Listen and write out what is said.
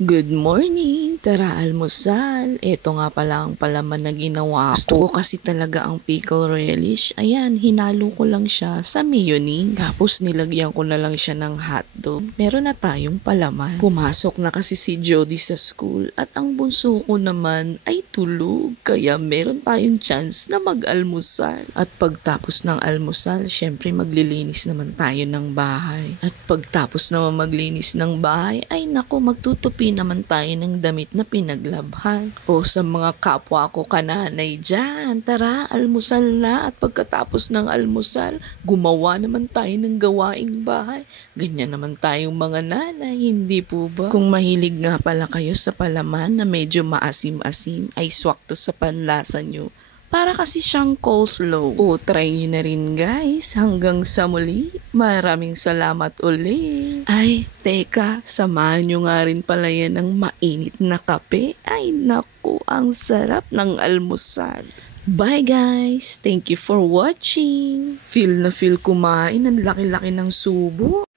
Good morning! Tara almusal. Ito nga pala ang palaman na ginawa ko. Gusto ko kasi talaga ang pickle relish. Ayan, hinalo ko lang siya sa mayonnaise. Tapos nilagyan ko na lang siya ng hotdog. Meron na tayong palaman. Pumasok na kasi si Jody sa school at ang bunso ko naman ay tulog. Kaya meron tayong chance na mag-almusal. At pagtapos ng almusal, syempre maglilinis naman tayo ng bahay. At pagtapos naman maglinis ng bahay, ay naku, magtutupi naman tayo ng damit na pinaglabhan. O sa mga kapwa ko kananay dyan, tara, almusal na. At pagkatapos ng almusal, gumawa naman tayo ng gawaing bahay. Ganyan naman tayong mga nanay, hindi po ba? Kung mahilig nga pala kayo sa palaman na medyo maasim-asim, ay swak to sa panlasa nyo. Para kasi siyang coleslaw. O, try nyo na rin guys. Hanggang sa muli. Maraming salamat ulit. Ay, teka, samahan nyo nga rin pala yan ng mainit na kape. Ay, naku, ang sarap ng almusal. Bye guys! Thank you for watching. Feel na feel kumain. Ang laki-laki ng subo.